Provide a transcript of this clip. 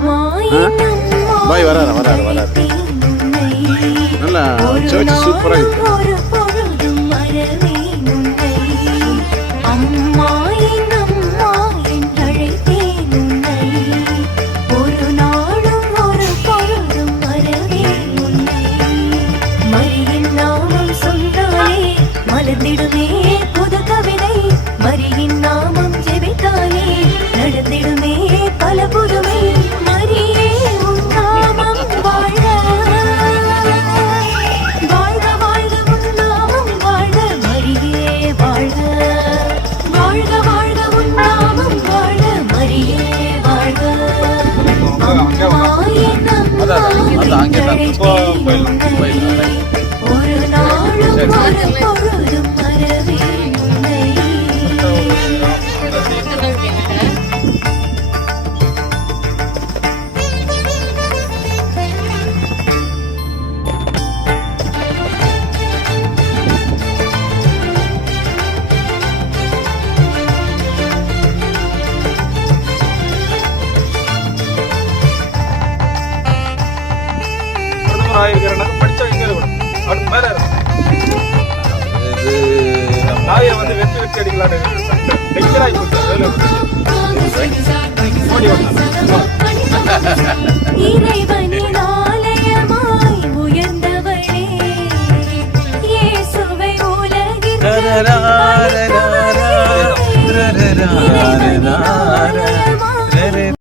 பாய் வராரு வராரு வராரு. நல்லா சர்ச் சூப்பராக இருக்கு. மலர்ந்திடுமே புது கவிதை மரியின் நாமம் ஜெபித்தாலே நடந்திடுமே பல புதுமை மரியே உன் நாமம் வாழ்க வாழ்க வாழ்க உன் நாமம் வாழ்க மரியே வாழ்க வாழ்க வாழ்க உன் நாமம் வாழ்க மரியே வாழ்க அம்மாயே நம்மை ஒரு நாளும் ஒரு பொழுதும் மறவே உன்னை. படிச்சா இங்க இருக்கணும். அடுத்து மேல இருக்கும். நாயை வந்து வெற்றி வெற்றி அடிக்கலான்னு டெக்சராகி இறைவனின் ஆலயமாய் உயர்ந்தவளே இயேசுவை உலகிற்கு